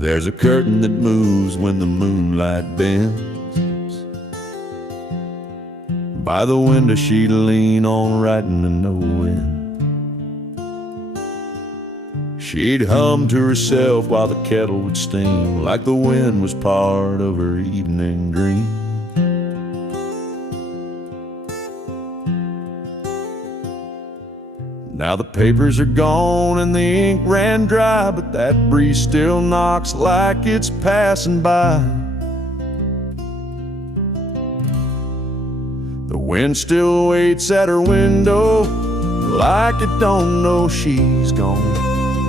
There's a curtain that moves when the moonlight bends. By the window she'd lean on, writing to no end. She'd hum to herself while the kettle would steam, like the wind was part of her evening dream. Now the papers are gone and the ink ran dry, but that breeze still knocks like it's passing by. The wind still waits at her window, like it don't know she's gone.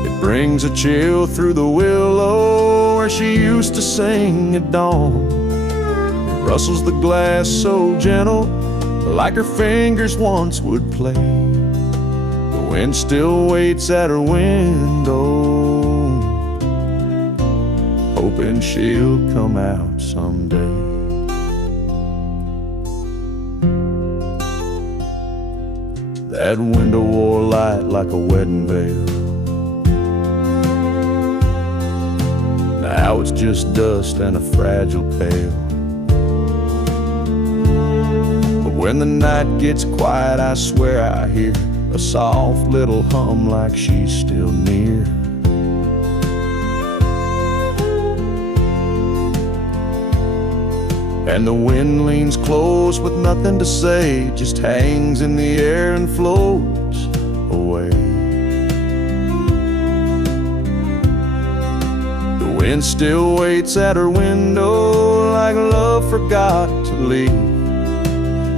It brings a chill through the willow where she used to sing at dawn. It rustles the glass so gentle, like her fingers once would play. The wind still waits at her window, hoping she'll come out someday. That window wore light like a wedding veil. Now it's just dust and a fragile pail. But when the night gets quiet, I swear I hear a soft little hum like she's still near. And the wind leans close with nothing to say, just hangs in the air and floats away. The wind still waits at her window, like love forgot to leave.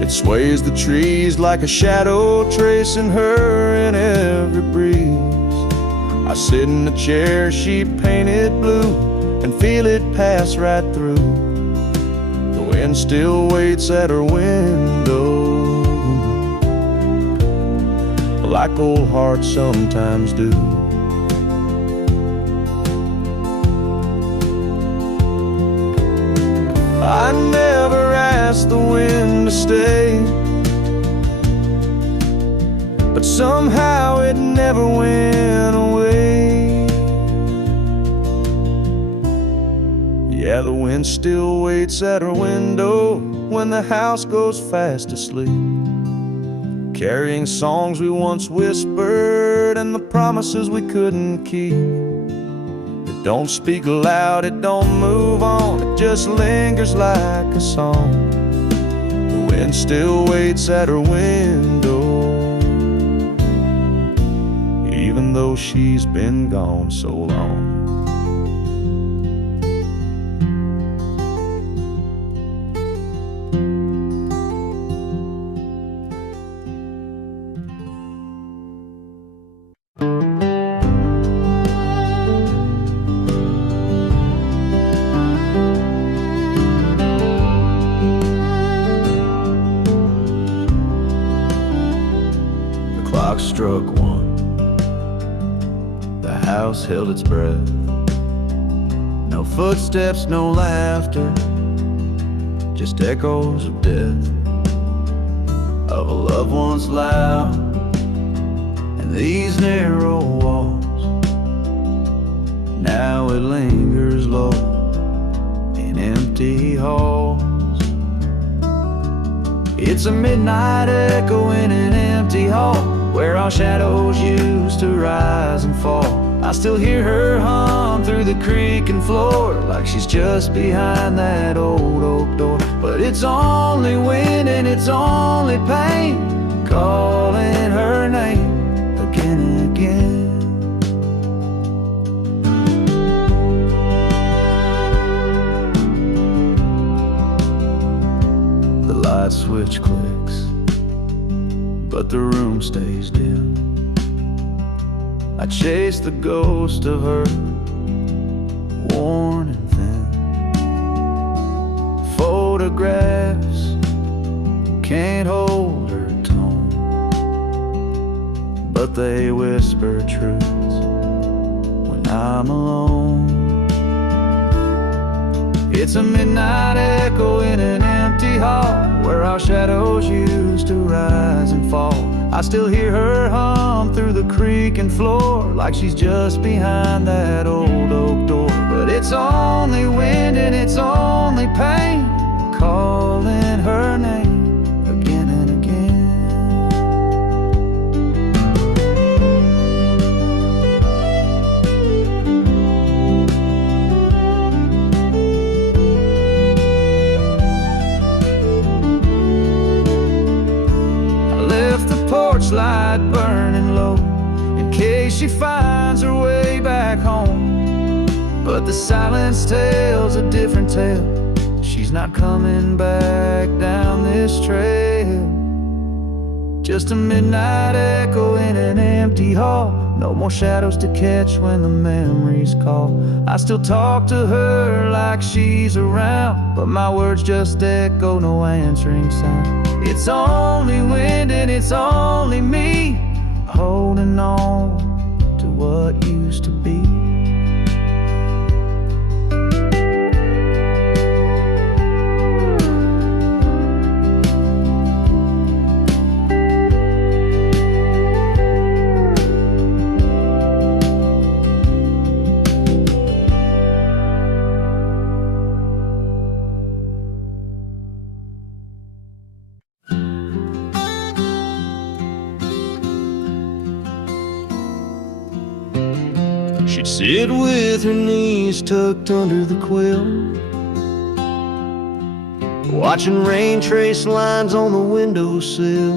It sways the trees like a shadow, tracing her in every breeze. I sit in the chair she painted blue and feel it pass right through. The wind still waits at her window, like old hearts sometimes do. I never asked the wind to stay, but somehow it never went away. Yeah, the wind still waits at her window when the house goes fast asleep, carrying songs we once whispered and the promises we couldn't keep. It don't speak loud, it don't move on, it just lingers like a song. The wind still waits at her window, even though she's been gone so long. Clock struck 1. The house held its breath. No footsteps, no laughter, just echoes of death, of a loved one's loud and these narrow walls. Now it lingers low in empty halls. It's a midnight echo in an empty hall, where our shadows used to rise and fall. I still hear her hum through the creaking floor, like she's just behind that old oak door. But it's only wind and it's only pain, calling her name again and again. The light switch clicks, but the room stays dim. I chase the ghost of her, worn and thin. Photographs can't hold her tone, but they whisper truths when I'm alone. It's a midnight echo in an empty hall, where our shadows used to rise and fall. I still hear her hum through the creaking floor, like she's just behind that old oak door. But it's only wind and it's only pain calling her name again and again. I left the porch light burning low in case she finds her way back home. But the silence tells a different tale. She's not coming back down this trail. Just a midnight echo in an empty hall. No more shadows to catch when the memories call. I still talk to her like she's around, but my words just echo, no answering sound. It's only wind and it's only me holding on to what used to be. She'd sit with her knees tucked under the quilt, watching rain trace lines on the windowsill.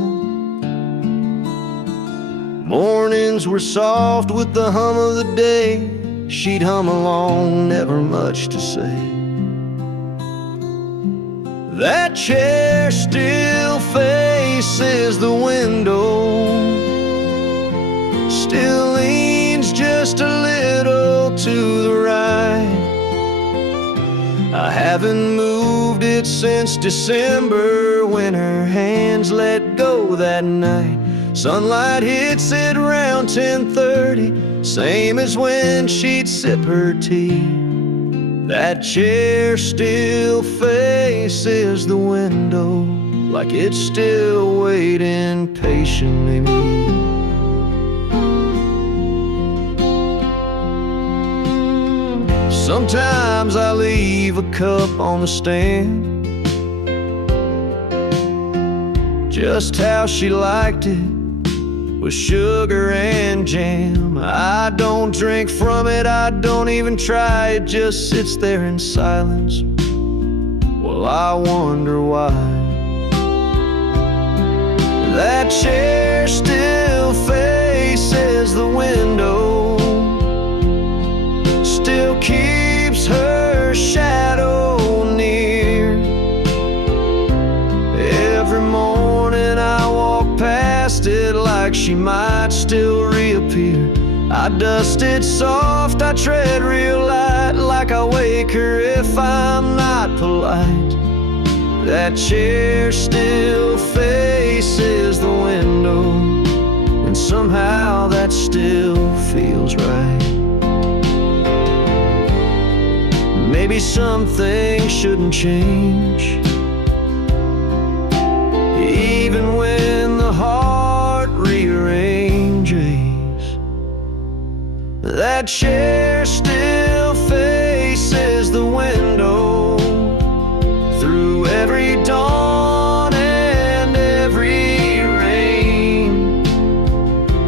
Mornings were soft with the hum of the day. She'd hum along, never much to say. That chair still faces the window, still leans just a little to the right. I haven't moved it since December, when her hands let go that night. Sunlight hits it around 10:30, same as when she'd sip her tea. That chair still faces the window, like it's still waiting patiently. Sometimes I leave a cup on the stand, just how she liked it, with sugar and jam. I don't drink from it, I don't even try, it just sits there in silence. Well, I wonder why. That chair still faces the window, still keeps her shadow near. Every morning I walk past it like she might still reappear. I dust it soft, I tread real light, like I wake her if I'm not polite. That chair still faces the window, and somehow that still feels right. Maybe some things shouldn't change, even when the heart rearranges. That chair still faces the window, through every dawn and every rain.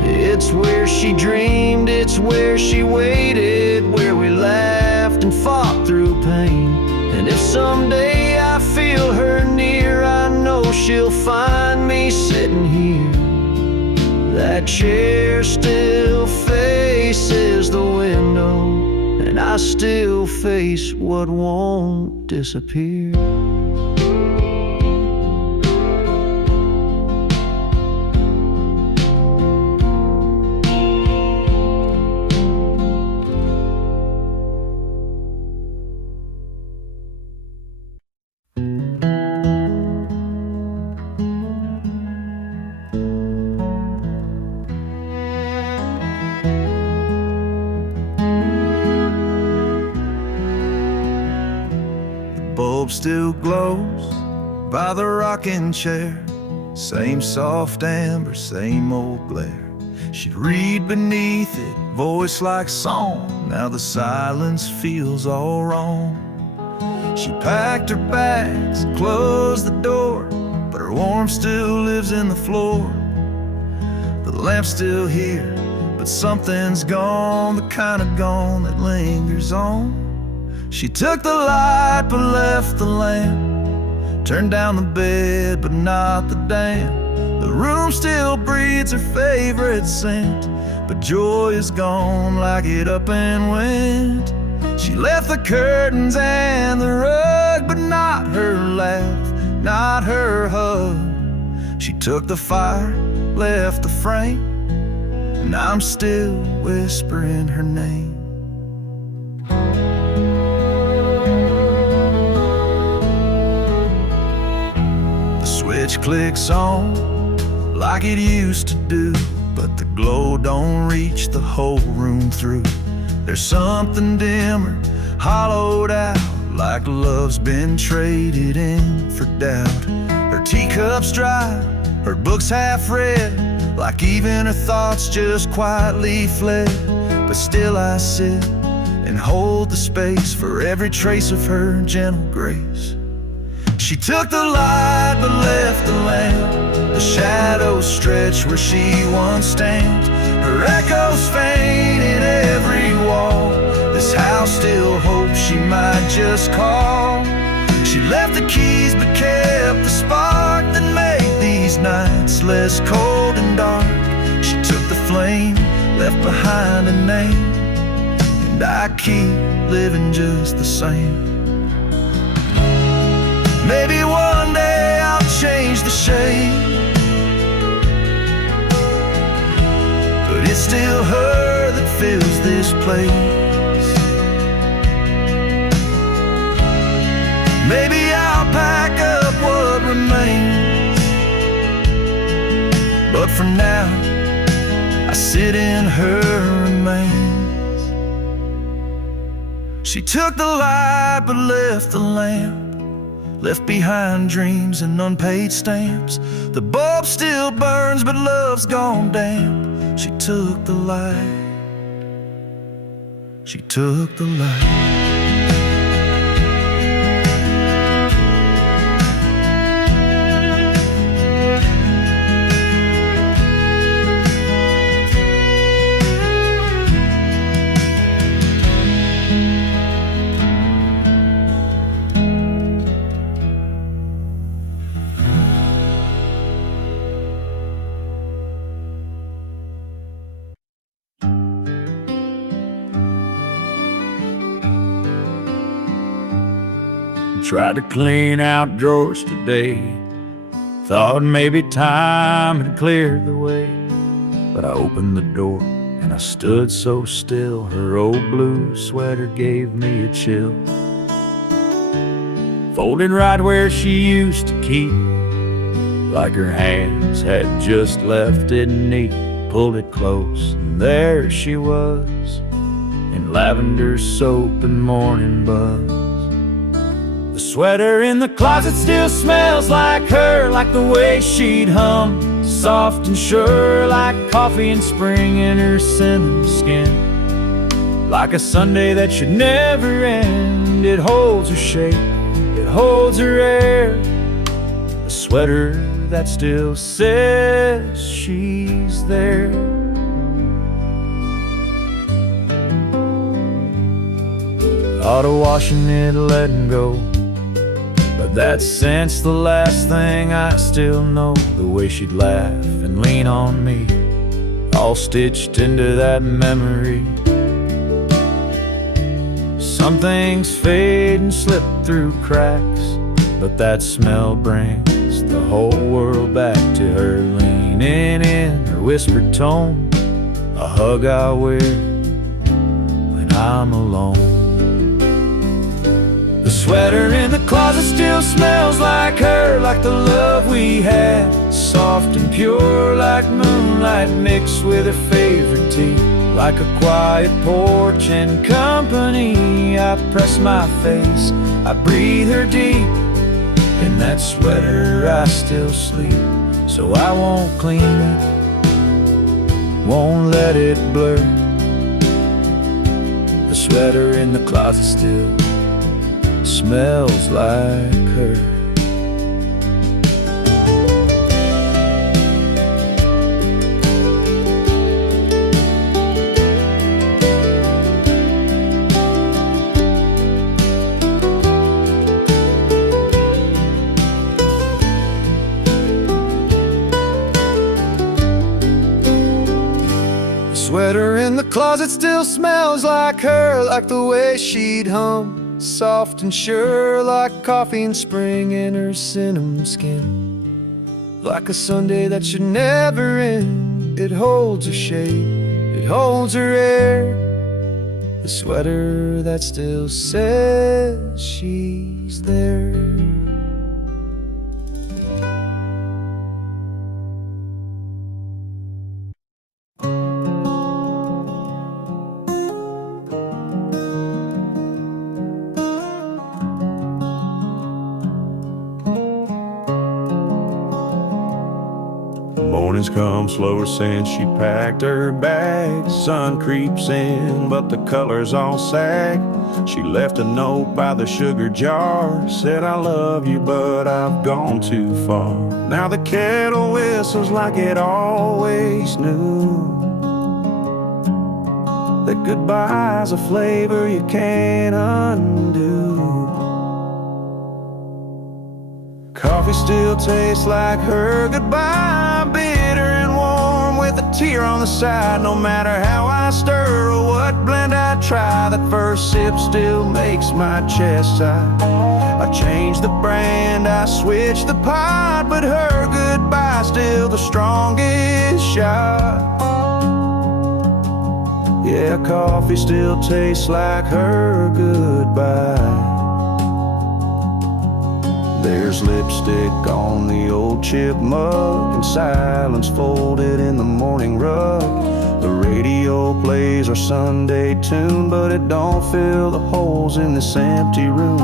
It's where she dreamed, it's where she waited, where we laughed and fought through pain. And if someday I feel her near, I know she'll find me sitting here. That chair still faces the window, and I still face what won't disappear. Bulb still glows by the rocking chair, same soft amber, same old glare. She'd read beneath it, voice like song. Now the silence feels all wrong. She packed her bags and closed the door, but her warmth still lives in the floor. The lamp's still here, but something's gone, the kind of gone that lingers on. She took the light but left the lamp, turned down the bed but not the damp. The room still breathes her favorite scent, but joy is gone like it up and went. She left the curtains and the rug, but not her laugh, not her hug. She took the fire, left the frame, and I'm still whispering her name. The switch clicks on like it used to do, but the glow don't reach the whole room through. There's something dimmer, hollowed out, like love's been traded in for doubt. Her teacup's dry, her books half read, like even her thoughts just quietly fled. But still I sit and hold the space for every trace of her gentle grace. She took the light but left the lamp, the shadows stretch where she once stamped. Her echoes faint in every wall, this house still hopes she might just call. She left the keys but kept the spark that made these nights less cold and dark. She took the flame, left behind a name, and I keep living just the same. Maybe one day I'll change the shade, but it's still her that fills this place. Maybe I'll pack up what remains, but for now I sit in her remains. She took the light but left the lamp, left behind dreams and unpaid stamps. The bulb still burns but love's gone damp. She took the light, she took the light. Tried to clean out drawers today, thought maybe time had cleared the way. But I opened the door and I stood so still, her old blue sweater gave me a chill. Folded right where she used to keep, like her hands had just left it neat. Pulled it close and there she was, in lavender soap and morning buzz. The sweater in the closet still smells like her, like the way she'd hum, soft and sure, like coffee in spring in her cinnamon skin. Like a Sunday that should never end, it holds her shape, it holds her air. The sweater that still says she's there. Thought of washing it, letting go, but that scent's the last thing I still know. The way she'd laugh and lean on me, all stitched into that memory. Some things fade and slip through cracks, but that smell brings the whole world back to her. Leaning in, her whispered tone, a hug I wear when I'm alone. The sweater in the closet still smells like her, like the love we had, soft and pure, like moonlight mixed with her favorite tea. Like a quiet porch and company, I press my face, I breathe her deep. In that sweater I still sleep, so I won't clean it won't let it blur. The sweater in the closet still smells like her. Sweater in the closet still smells like her, like the way she'd hum, soft and sure, like coffee in spring in her cinnamon skin. Like a Sunday that should never end, it holds her shape, it holds her air. The sweater that still says she's there. Mornings come slower since she packed her bag. Sun creeps in, but the colors all sag. She left a note by the sugar jar, said, "I love you, but I've gone too far." Now the kettle whistles like it always knew that goodbye's a flavor you can't undo. Coffee still tastes like her goodbye, bitter and warm with a tear on the side. No matter how I stir or what blend I try, that first sip still makes my chest sigh. I changed the brand, I switched the pot, but her goodbye still the strongest shot. Yeah, coffee still tastes like her goodbye. There's lipstick on the old chip mug, and silence folded in the morning rug. The radio plays our Sunday tune, but it don't fill the holes in this empty room.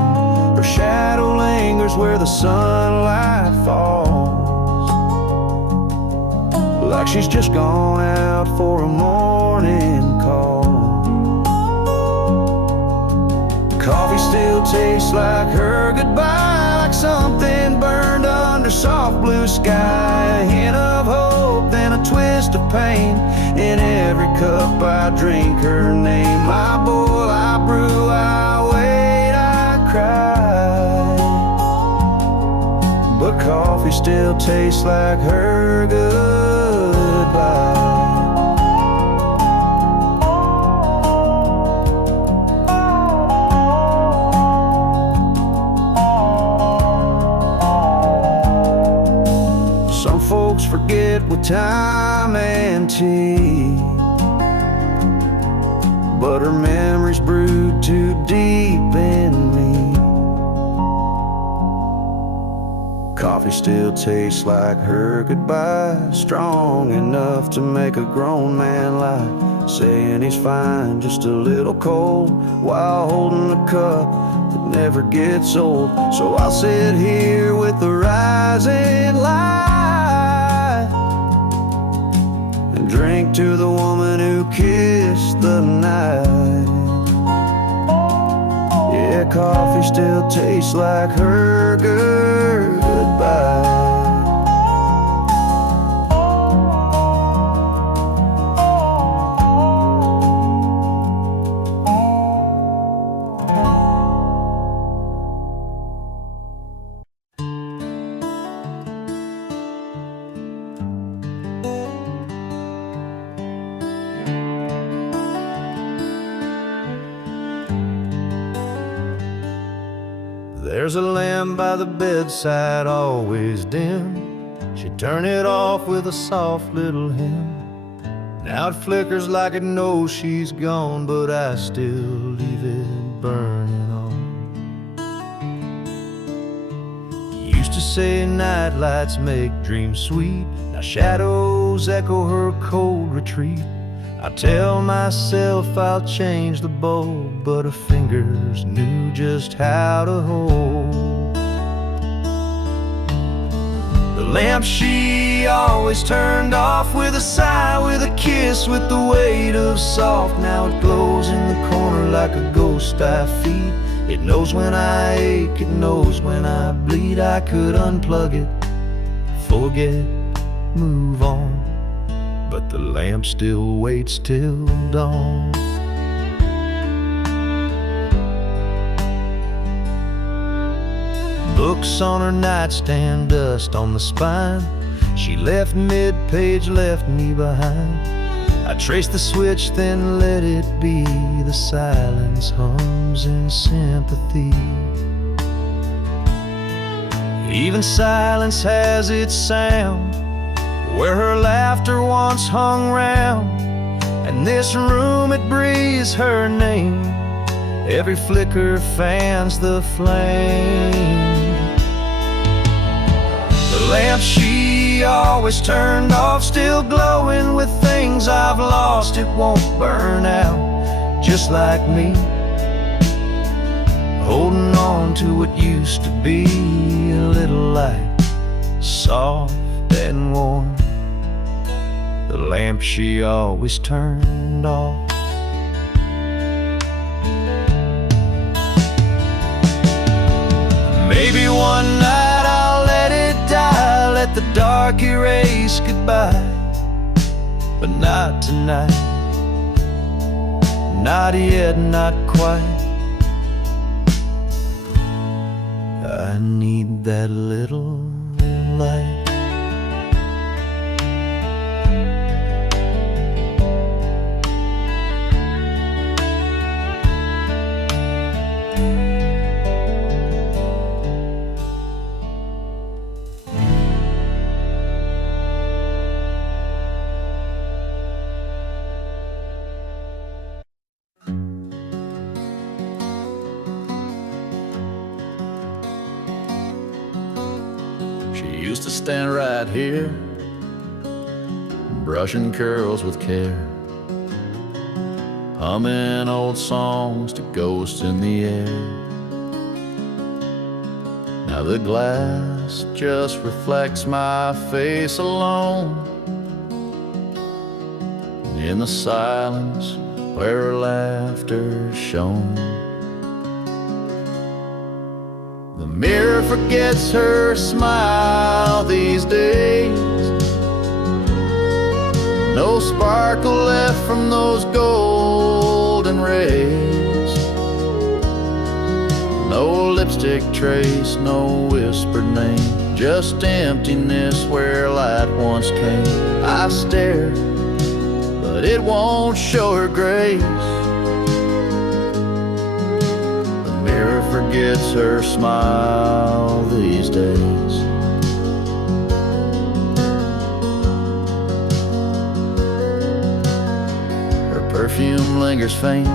Her shadow lingers where the sunlight falls, like she's just gone out for a morning call. Coffee still tastes like her goodbye, like something burned under soft blue sky. A hint of hope, then a twist of pain. In every cup I drink her name. I boil, I brew, I wait, I cry, but coffee still tastes like her goodbye. Folks forget with time and tea, but her memories brewed too deep in me. Coffee still tastes like her goodbye, strong enough to make a grown man lie, saying he's fine, just a little cold, while holding a cup that never gets old. So I'll sit here with the rising light, drink to the woman who kissed the night. Yeah, coffee still tastes like her goodbye. There's a lamp by the bedside, always dim. She'd turn it off with a soft little hymn. Now it flickers like it knows she's gone, but I still leave it burning on. Used to say night lights make dreams sweet. Now shadows echo her cold retreat. I tell myself I'll change the bulb, but her fingers knew just how to hold the lamp she always turned off with a sigh, with a kiss kiss with the weight of soft. Now it glows in the corner like a ghost I feed. It knows when I ache, it knows when I bleed. I could unplug it, forget, move on, but the lamp still waits till dawn. Books on her nightstand, dust on the spine. She left mid-page, left me behind. I traced the switch, then let it be. The silence hums in sympathy. Even silence has its sound, where her laughter once hung round. And this room, it breathes her name. Every flicker fans the flame. The lamp she always turned off, still glowing with things I've lost. It won't burn out, just like me, holding on to what used to be. A little light, soft and warm, the lamp she always turned off. Maybe one night I'll let it die, let the dark erase goodbye. But not tonight, not yet, not quite. I need that little light. She used to stand right here, brushing curls with care, humming old songs to ghosts in the air. Now the glass just reflects my face alone, in the silence where her laughter shone. The mirror forgets her smile these days. No sparkle left from those golden rays. No lipstick trace, no whispered name, just emptiness where light once came. I stare, but it won't show her grace. Mirror forgets her smile these days. Her perfume lingers faint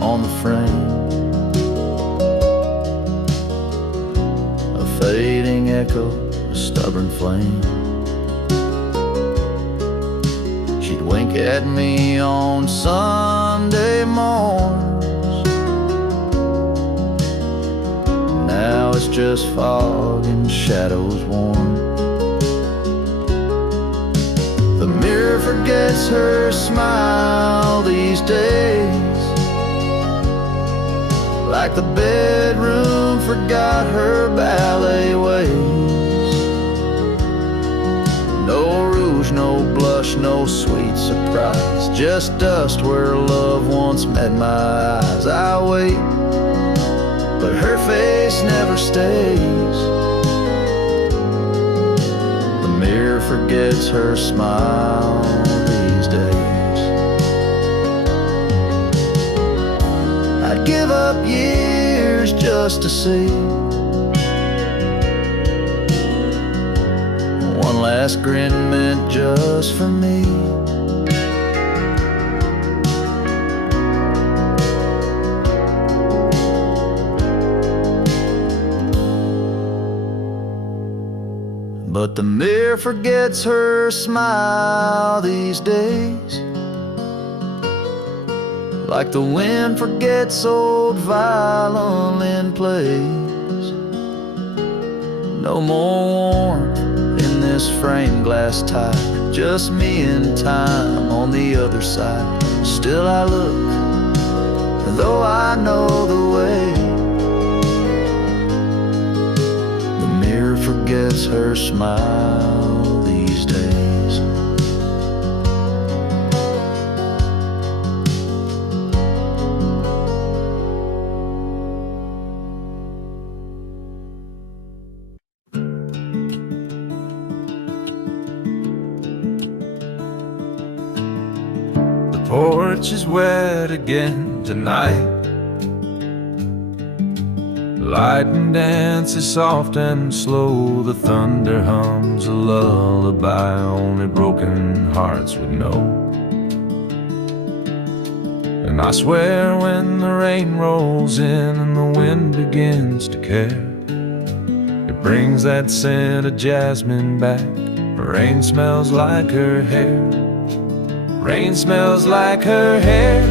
on the frame, a fading echo, a stubborn flame. She'd wink at me on Sunday morn. Now it's just fog and shadows worn. The mirror forgets her smile these days, like the bedroom forgot her ballet ways. No rouge, no blush, no sweet surprise, just dust where love once met my eyes. I wait, but her face never stays. The mirror forgets her smile these days. I'd give up years just to see one last grin meant just for me. But the mirror forgets her smile these days, like the wind forgets old violin plays. No more warmth in this framed glass tide, just me and time on the other side. Still I look, though I know the way. The mirror forgets her smile these days. Porch is wet again tonight. Lightning dances soft and slow. The thunder hums a lullaby only broken hearts would know. And I swear when the rain rolls in and the wind begins to care, it brings that scent of jasmine back. Rain smells like her hair. Rain smells like her hair,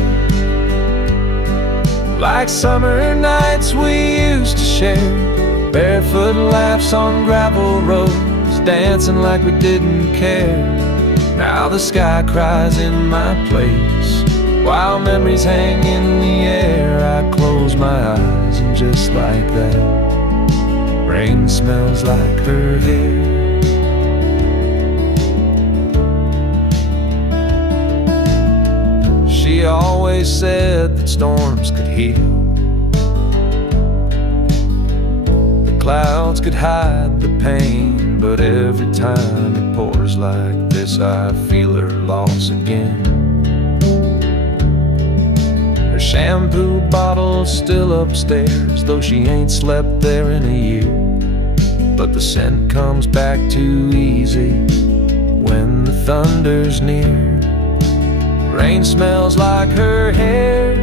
like summer nights we used to share. Barefoot laughs on gravel roads, dancing like we didn't care. Now the sky cries in my place, while memories hang in the air. I close my eyes and just like that, rain smells like her hair. She always said that storms could heal, the clouds could hide the pain, but every time it pours like this I feel her loss again. Her shampoo bottle's still upstairs, though she ain't slept there in a year. But the scent comes back too easy when the thunder's near. Rain smells like her hair,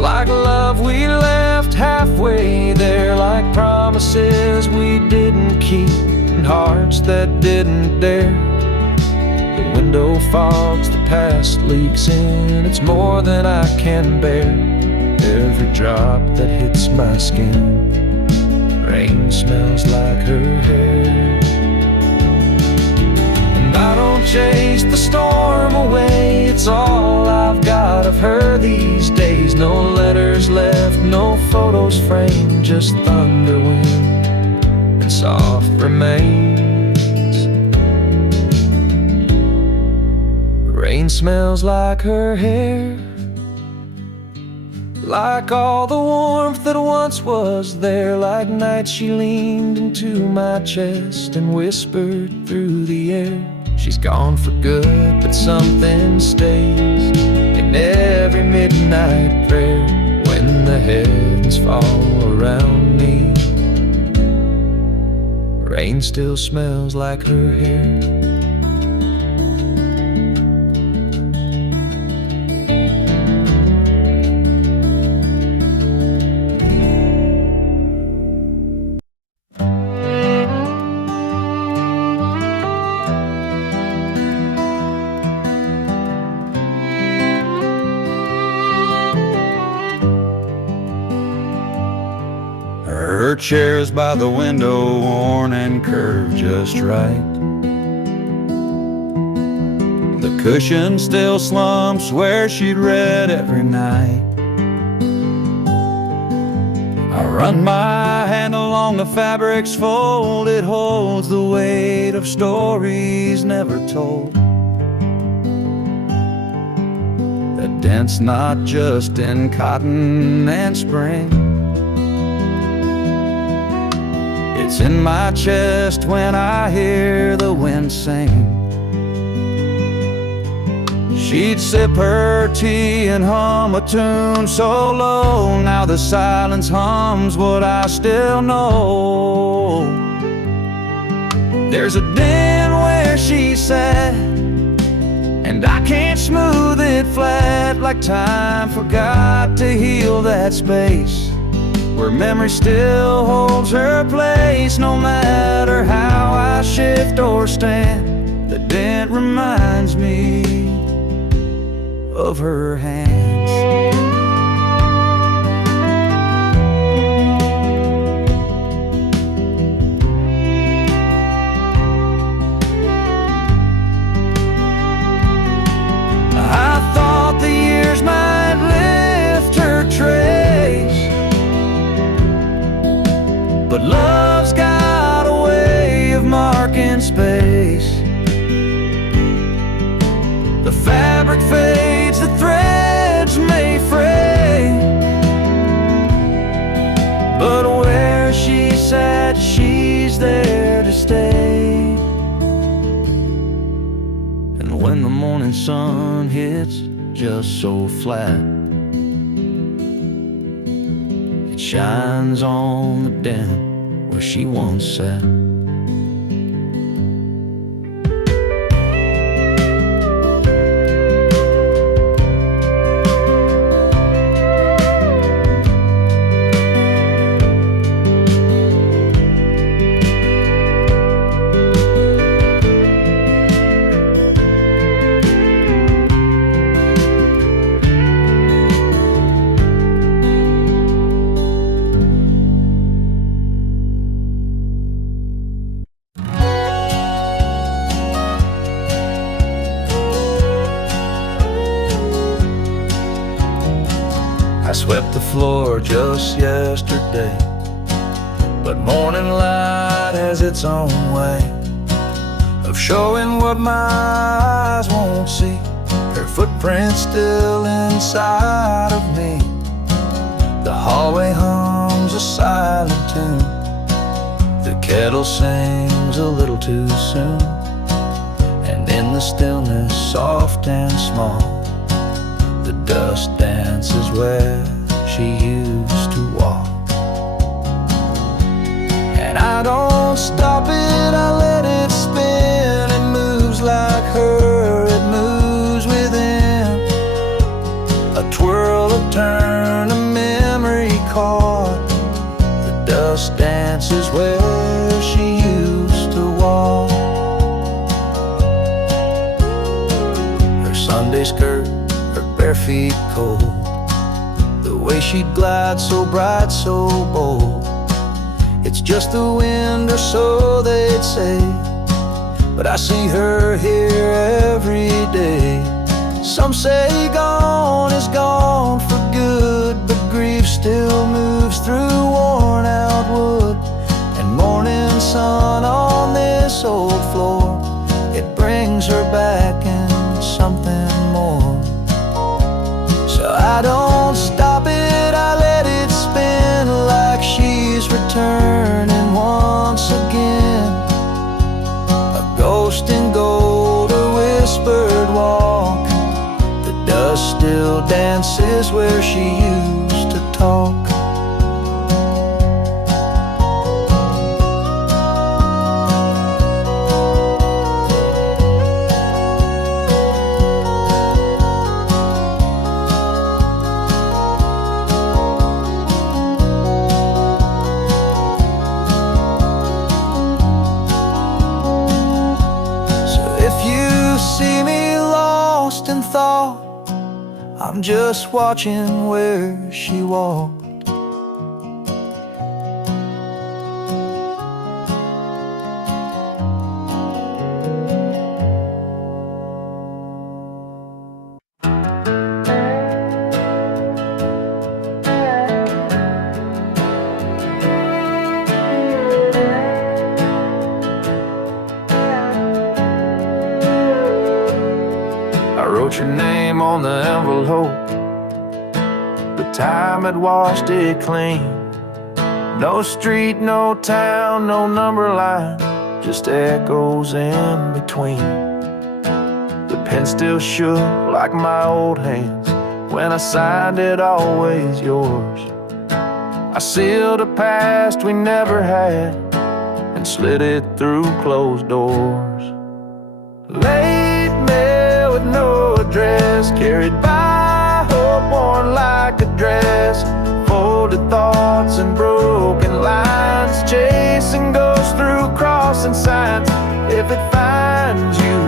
like love we left halfway there, like promises we didn't keep and hearts that didn't dare. The window fogs, the past leaks in, it's more than I can bear. Every drop that hits my skin, rain smells like her hair. I don't chase the storm away, it's all I've got of her these days. No letters left, no photos framed, just thunder, wind, and soft remains. Rain smells like her hair, like all the warmth that once was there, like nights she leaned into my chest and whispered through the air. She's gone for good, but something stays in every midnight prayer. When the heavens fall around me, rain still smells like her hair. Her chair's by the window, worn and curved just right. The cushion still slumps where she'd read every night. I run my hand along the fabric's fold, it holds the weight of stories never told. That dent's not just in cotton and spring, it's in my chest when I hear the wind sing. She'd sip her tea and hum a tune so low, now the silence hums what I still know. There's a den where she sat, and I can't smooth it flat, like time forgot to heal that space where memory still holds her place. No matter how I shift or stand, the dent reminds me of her hands. And when the morning sun hits just so flat, it shines on the den where she once sat. I swept the floor just yesterday, but morning light has its own way of showing what my eyes won't see. Her footprint's still inside of me. The hallway hums a silent tune. The kettle sings a little too soon. And in the stillness, soft and small, the dust dances where she used to walk. And I don't stop it, I let it spin. It moves like her, it moves within. A twirl, a turn, a memory caught. The dust dances where she used to walk. Her Sunday skirt, bare feet cold, the way she'd glide so bright, so bold. It's just the wind, or so they'd say, but I see her here every day. Some say gone is gone for good, but grief still moves through worn out wood. And morning sun on this old floor, it brings her back in something more. I don't stop it, I let it spin like she's returning once again. A ghost in gold, a whispered walk. The dust still dances where she used to talk. See me lost in thought, I'm just watching where she walked. I wrote your name on the envelope, but time had washed it clean. No street, no town, no number line, just echoes in between. The pen still shook like my old hands when I signed it, always yours. I sealed a past we never had and slid it through closed doors. Late mail with no address, carried by hope worn like a dress. Folded thoughts and broken lines, chasing ghosts through crossing signs. If it finds you,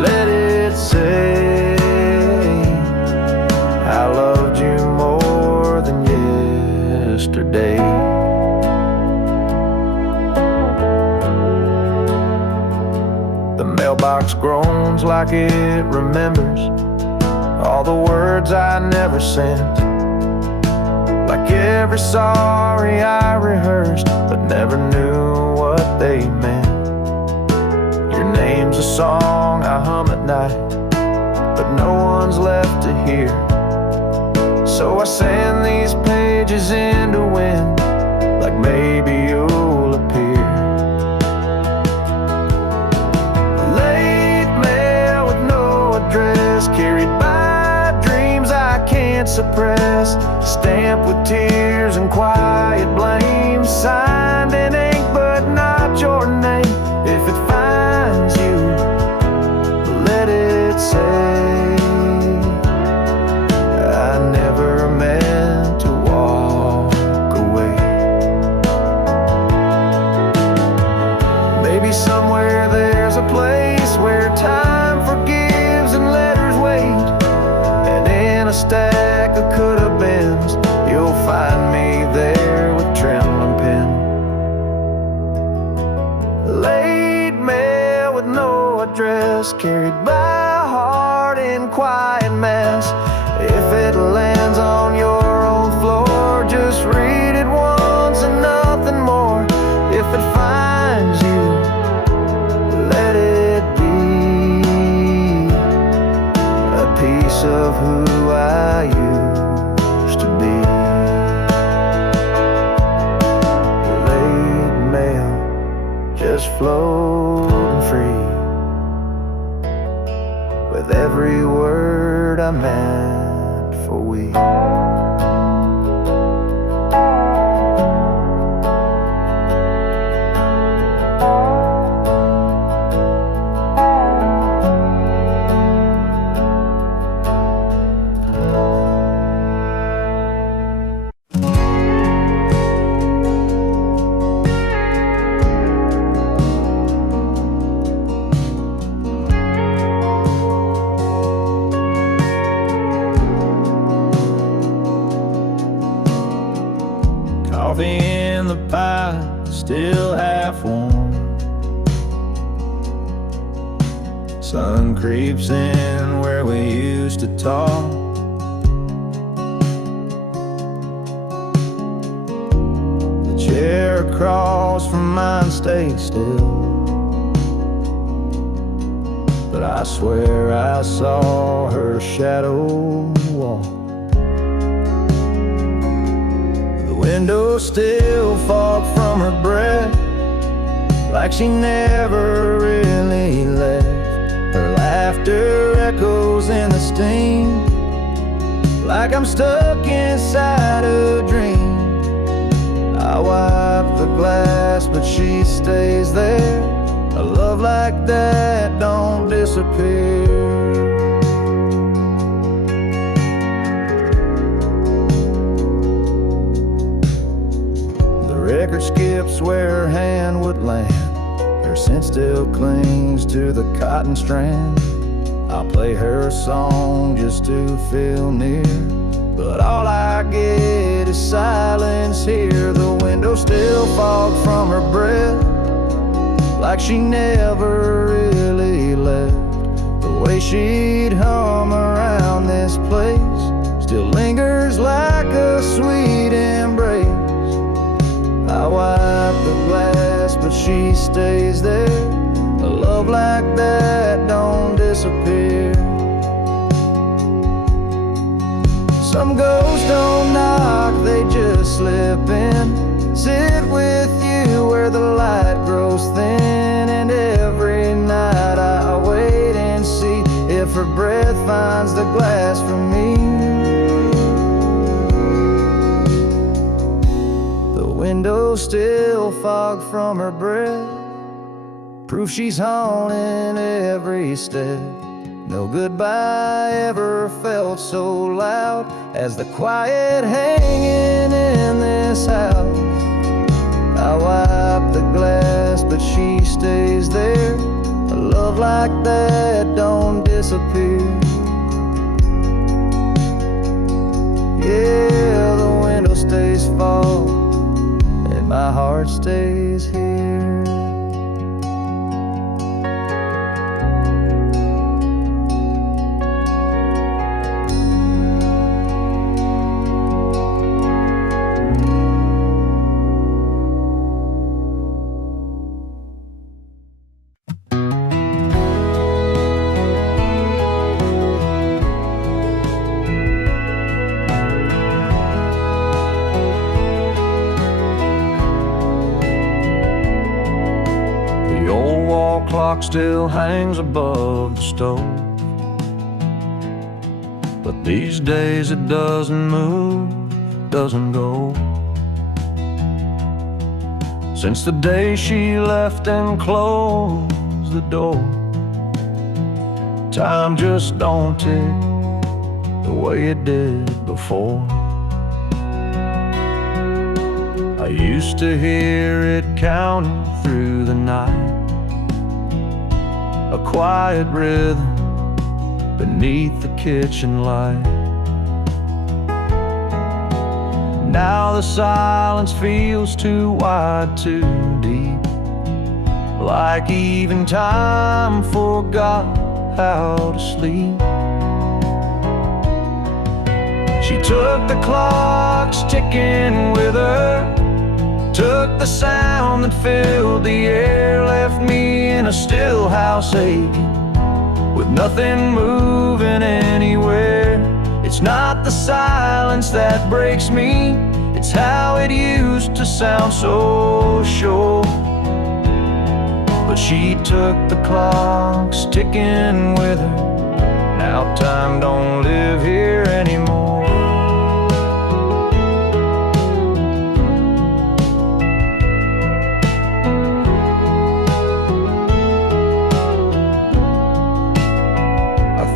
let it say I loved you more than yesterday. The mailbox groans like it remembers all the words I never sent, like every sorry I rehearsed but never knew what they meant. Your name's a song I hum at night, but no one's left to hear. So I send these pages into wind, like maybe you'll appear. Late can't suppress, stamped with tears and quiet blame, signed in ink but not your name. If it finds you, let it say, I never meant to walk away. Maybe somewhere there's a place where time forgives and letters wait, and in a stack of could-have-beens you'll find me there with trembling pen. Late mail with no address, carried by a heart in quiet mass. If it lands on your own floor, just read it once and nothing more. If it finds you, let it be a piece of who I used to be. Late mail, just floating free, with every word I meant for we. Coffee in the pie, still half warm. Sun creeps in where we used to talk. The chair across from mine stays still, but I swear I saw her shadow walk. Window still fog from her breath, like she never really left. Her laughter echoes in the steam, like I'm stuck inside a dream. I wipe the glass, but she stays there. A love like that don't disappear. Record skips where her hand would land. Her scent still clings to the cotton strand. I'll play her song just to feel near, but all I get is silence here. The window still fogged from her breath, like she never really left. The way she'd hum around this place still lingers like a sweet embrace. I wipe the glass, but she stays there. A love like that don't disappear. Some ghosts don't knock, they just slip in. Sit with you where the light grows thin, and every night I wait and see if her breath finds the glass for me. Window still fogged from her breath, proof she's haunting every step. No goodbye ever felt so loud as the quiet hanging in this house. I wipe the glass, but she stays there. A love like that don't disappear. Yeah, the window stays fogged, my heart stays here. Clock still hangs above the stove. but these days it doesn't move, doesn't go. Since the day she left and closed the door, time just don't tick the way it did before. I used to hear it counting through the night, a quiet rhythm beneath the kitchen light. Now the silence feels too wide, too deep, like even time forgot how to sleep. She took the clocks ticking with her, took the sound that filled the air, left me in a still house aching, with nothing moving anywhere. It's not the silence that breaks me, it's how it used to sound so sure. But she took the clocks ticking with her, now time don't live here anymore.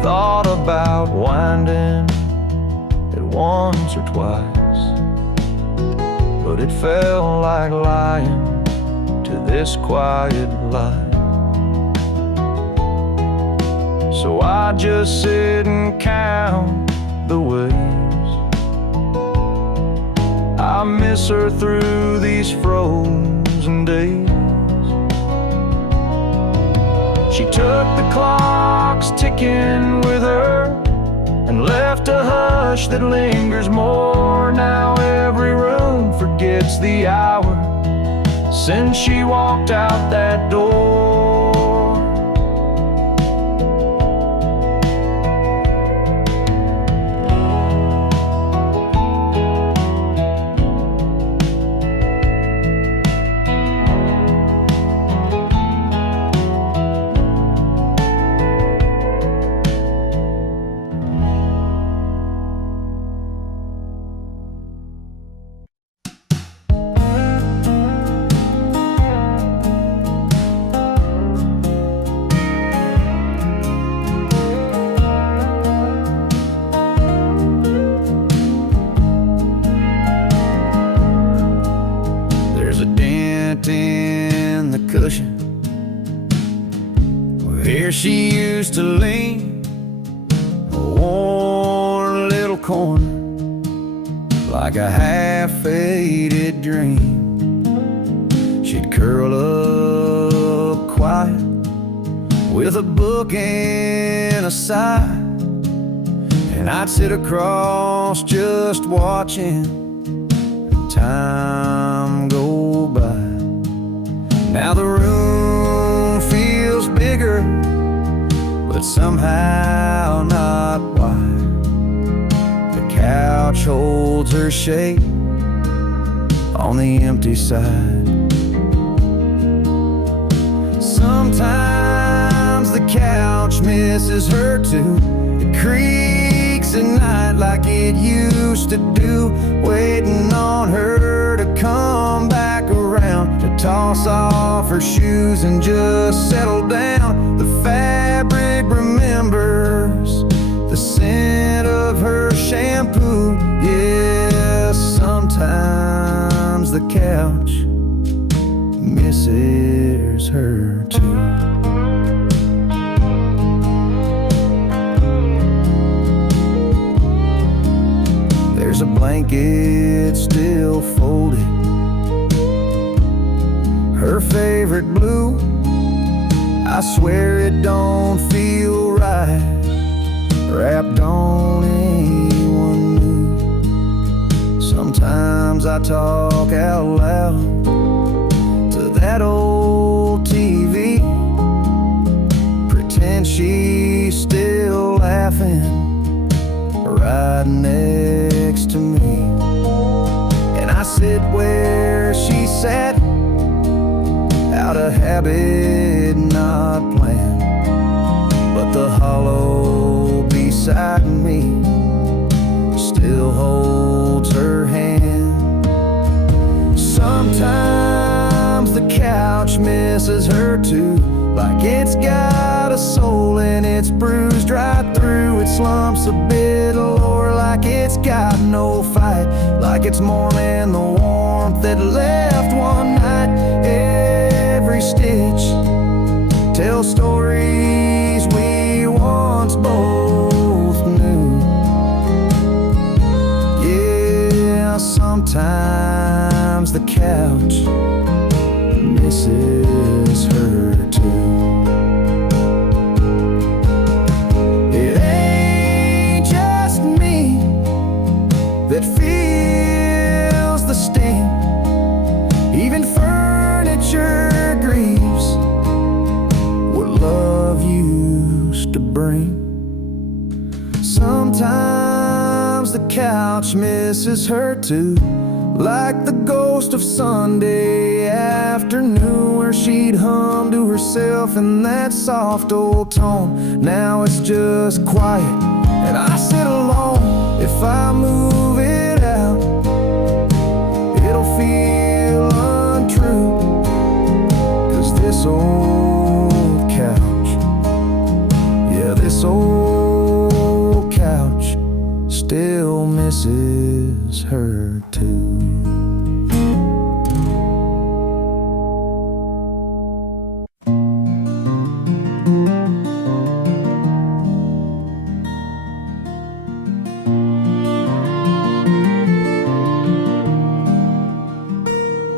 Thought about winding it once or twice, but it felt like lying to this quiet life. So I just sit and count the ways I miss her through these frozen days. She took the clocks ticking with her and left a hush that lingers more. Now every room forgets the hour since she walked out that door. In the cushion where she used to lean, a worn little corner like a half-faded dream. She'd curl up quiet with a book and a sigh, and I'd sit across just watching time go by. Now the room feels bigger, but somehow not wide. The couch holds her shape on the empty side. Sometimes the couch misses her too. It creaks at night like it used to do, waiting on her to come back around, to toss off her shoes and just settle down. The fabric remembers the scent of her shampoo. Yes, sometimes the couch misses her too. There's a blanket still folded, her favorite blue. I swear it don't feel right, wrapped on anyone new. Sometimes I talk out loud to that old TV, pretend she's still laughing right next to me. And I sit where she sat, out of habit, not planned, but the hollow beside me bruised right through. It slumps a bit lower, like it's got no fight, like it's mourning the warmth that left one night. Every stitch tells stories we once both knew. Yeah, sometimes the couch misses her too. It ain't just me that feels the sting. Even furniture grieves what love used to bring. Sometimes the couch misses her too, like the ghost of Sunday afternoon, where she'd hum to herself in that soft old tone. Now it's just quiet and I sit alone. If I move it out, it'll feel untrue, 'cause this old couch, yeah, this old couch still misses her too.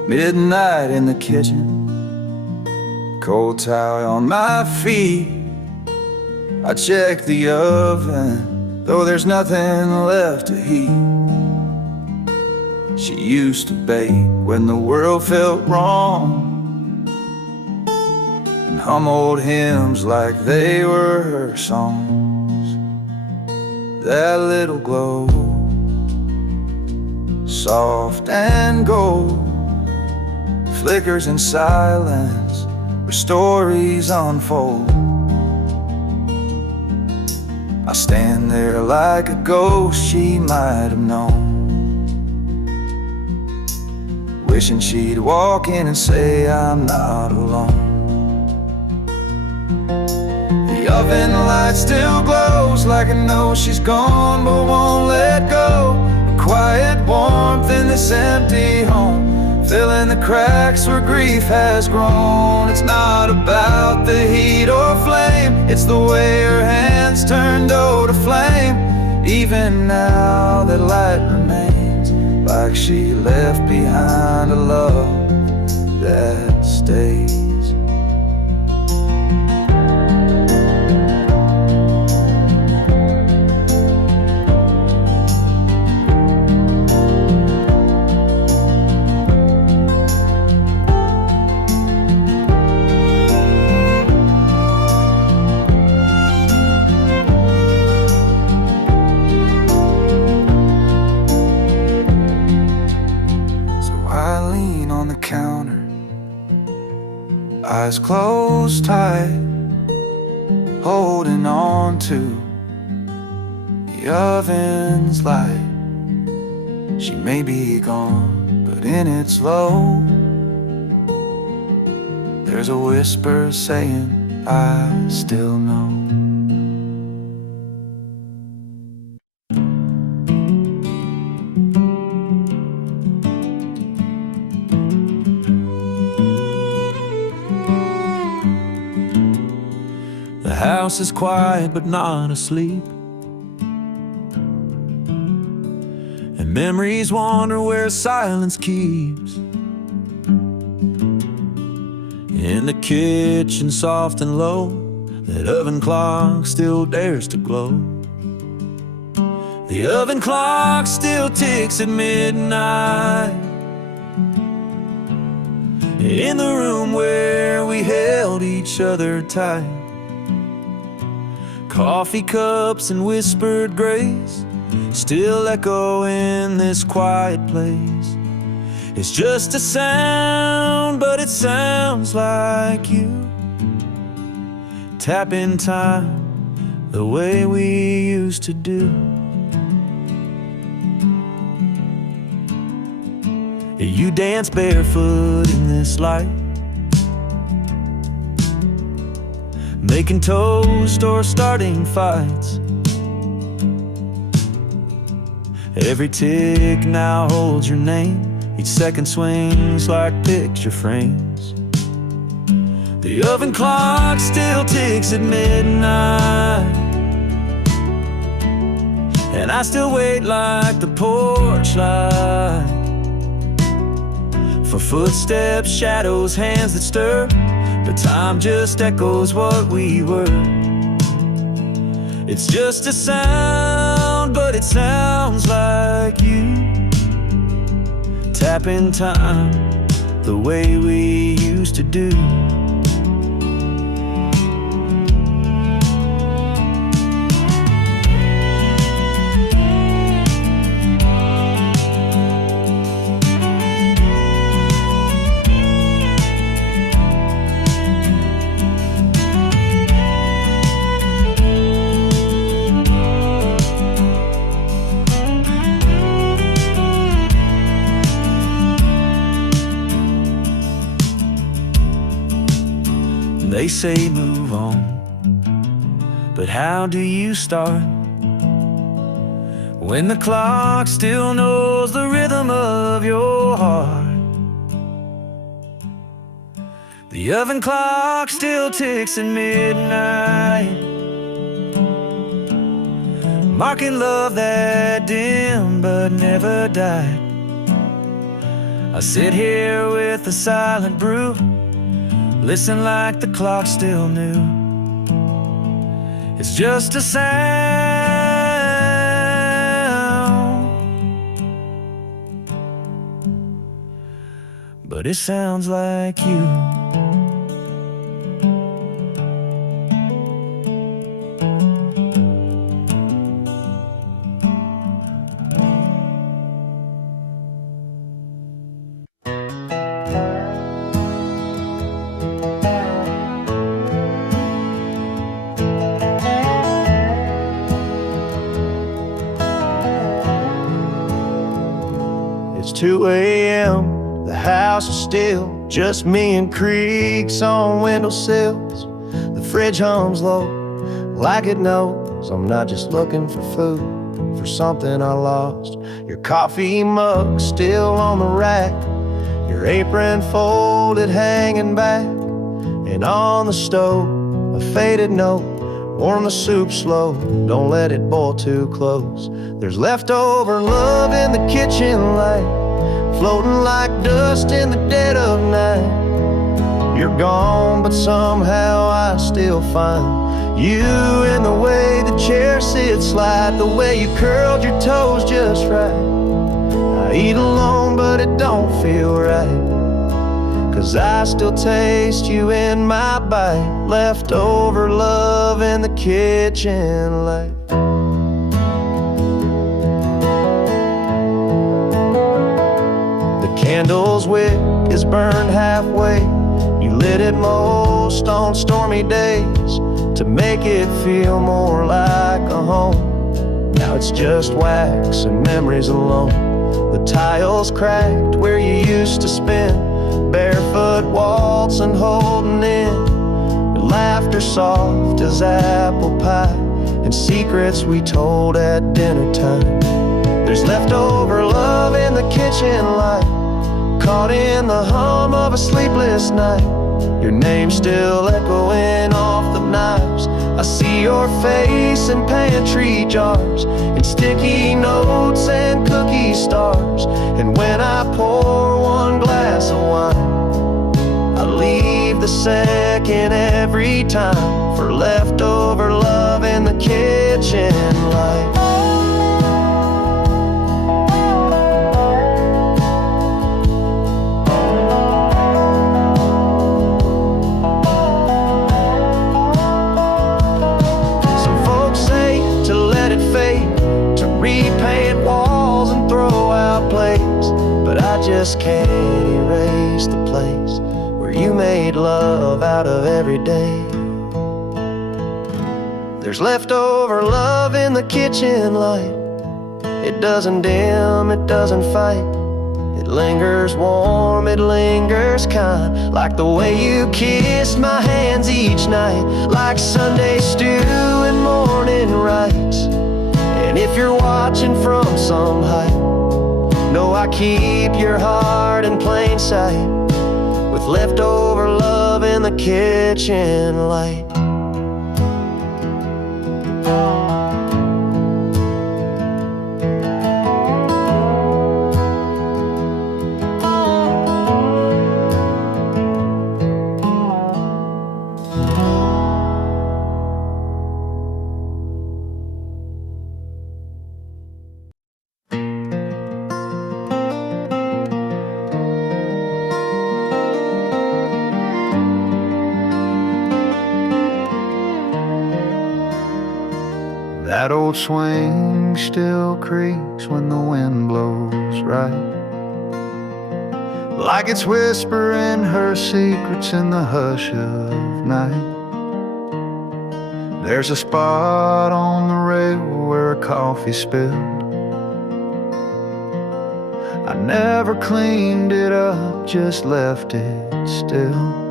Midnight in the kitchen, cold towel on my feet. I check the oven, though there's nothing left to heat. She used to bake when the world felt wrong, and hum old hymns like they were her songs. That little glow, soft and gold, flickers in silence where stories unfold. I stand there like a ghost she might have known, wishing she'd walk in and say I'm not alone. The oven light still glows like I know she's gone but won't let go. A quiet warmth in this empty home, filling the cracks where grief has grown. It's not about the heat or flame, it's the way her hands turn dough to flame. Even now that light remains, like she left behind a love that stays. Eyes closed tight, holding on to the oven's light. She may be gone, but in its low, there's a whisper saying, I still know. The house is quiet but not asleep, and memories wander where silence keeps. In the kitchen, soft and low, that oven clock still dares to glow. The oven clock still ticks at midnight, in the room where we held each other tight. Coffee cups and whispered grace still echo in this quiet place. It's just a sound, but it sounds like you, tapping time the way we used to do. You dance barefoot in this light, making toast or starting fights. Every tick now holds your name, each second swings like picture frames. The oven clock still ticks at midnight, and I still wait like the porch light for footsteps, shadows, hands that stir. But time just echoes what we were. It's just a sound, but it sounds like you, tapping time the way we used to do. They say move on, but how do you start when the clock still knows the rhythm of your heart? The oven clock still ticks at midnight, marking love that dimmed but never died. I sit here with a silent brew, listen like the clock still knew. It's just a sound, but it sounds like you. It's 2 a.m., the house is still, just me and creaks on windowsills. The fridge hums low, like it knows I'm not just looking for food, for something I lost. Your coffee mug still on the rack, your apron folded hanging back, and on the stove, a faded note, warm the soup slow, don't let it boil too close. There's leftover love in the kitchen light, floating like dust in the dead of night. You're gone, but somehow I still find you in the way the chair sits slide, the way you curled your toes just right. I eat alone, but it don't feel right, 'cause I still taste you in my bite. Leftover love in the kitchen light. The candle's wick is burned halfway. You lit it most on stormy days to make it feel more like a home. Now it's just wax and memories alone. The tiles cracked where you used to spin, barefoot waltzing, holding in. Your laughter soft as apple pie, and secrets we told at dinner time. There's leftover love in the kitchen light, caught in the hum of a sleepless night. Your name still echoing off the knives. I see your face in pantry jars, in sticky notes and cookie stars. And when I pour one glass of wine, I leave the second every time for leftover love in the kitchen light. Repaint walls and throw out plates, but I just can't erase the place where you made love out of every day. There's leftover love in the kitchen light. It doesn't dim, it doesn't fight. It lingers warm, it lingers kind, like the way you kissed my hands each night, like Sunday stew and morning rites. And if you're watching from some height, know I keep your heart in plain sight, with leftover love in the kitchen light. That old swing still creaks when the wind blows right, like it's whispering her secrets in the hush of night. There's a spot on the rail where a coffee spilled. I never cleaned it up, just left it still.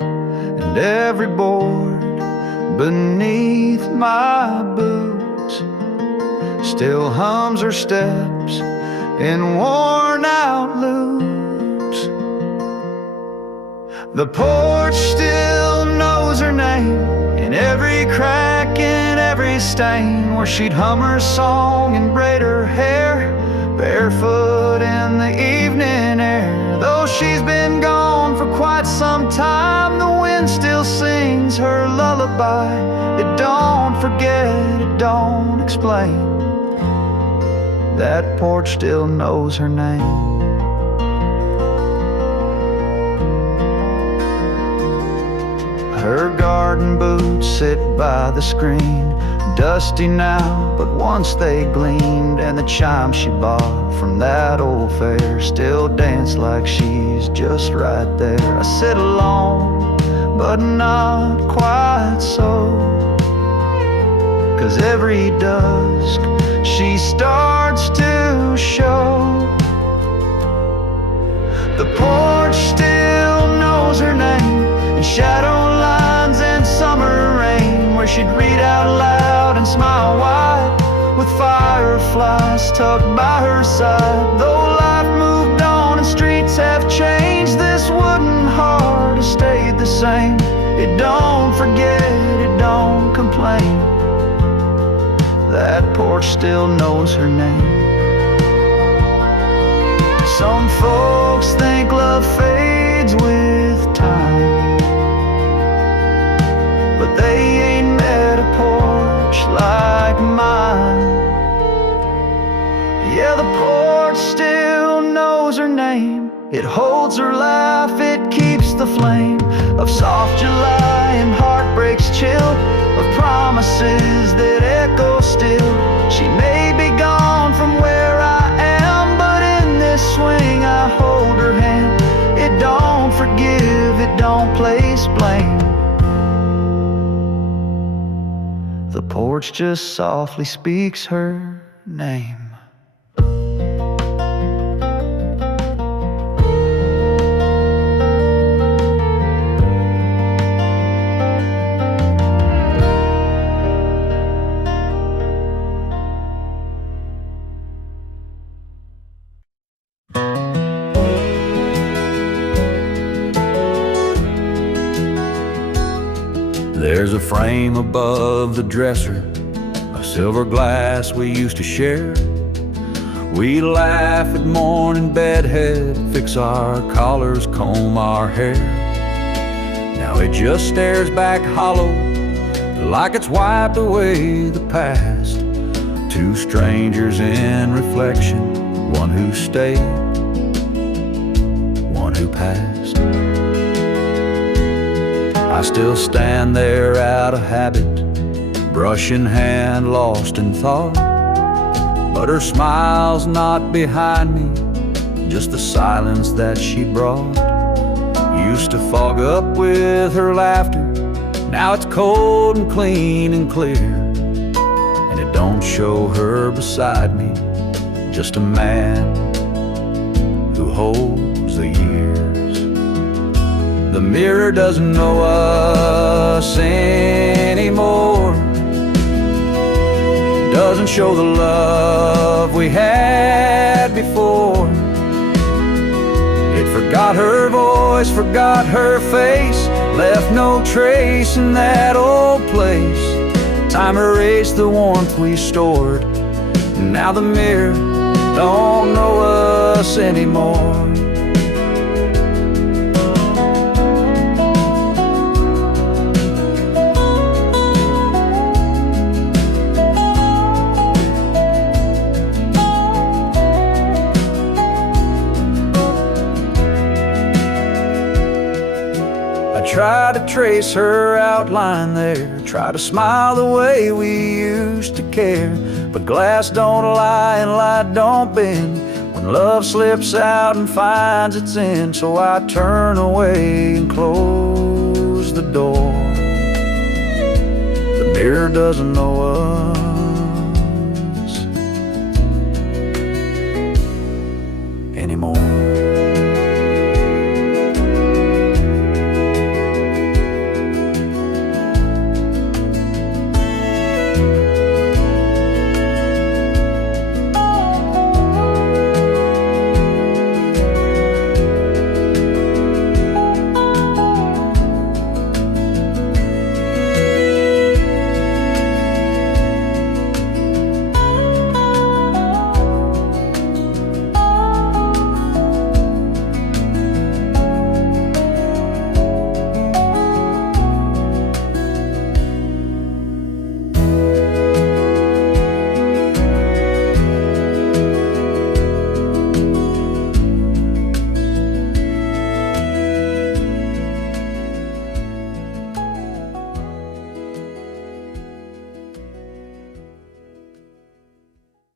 And every board beneath my boots still hums her steps in worn out loops. The porch still knows her name, in every crack, in every stain, where she'd hum her song and braid her hair, barefoot in the evening air. Though she's been gone for quite some time, the wind still sings her lullaby. It don't forget, it don't explain. That porch still knows her name. Her garden boots sit by the screen, dusty now, but once they gleamed. And the chime she bought from that old fair still dance like she's just right there. I sit alone, but not quite so, 'cause every dusk she starts to show. The porch still knows her name, in shadow lines and summer rain, where she'd read out loud and smile wide, with fireflies tucked by her side. Though life moved on and streets have changed, this wooden heart has stayed the same. It don't forget, it don't complain. That porch still knows her name. Some folks think love fades with time, but they ain't met a porch like mine. Yeah, the porch still knows her name. It holds her laugh, it keeps the flame of soft July and heartbreak's chill, of promises that echo still. She may be gone from where I am, but in this swing I hold her hand. It don't forgive, it don't place blame. The porch just softly speaks her name. There's a frame above the dresser, a silver glass we used to share. We laugh at morning bedhead, fix our collars, comb our hair. Now it just stares back hollow, like it's wiped away the past. Two strangers in reflection, one who stayed, one who passed. I still stand there out of habit, brush in hand, lost in thought. But her smile's not behind me, just the silence that she brought. Used to fog up with her laughter, now it's cold and clean and clear. And it don't show her beside me, just a man who holds the years. The mirror doesn't know us anymore, doesn't show the love we had before. It forgot her voice, forgot her face, left no trace in that old place. Time erased the warmth we stored, and now the mirror don't know us anymore. I try to trace her outline there, try to smile the way we used to care, but glass don't lie and light don't bend when love slips out and finds its end. So I turn away and close the door. The mirror doesn't know us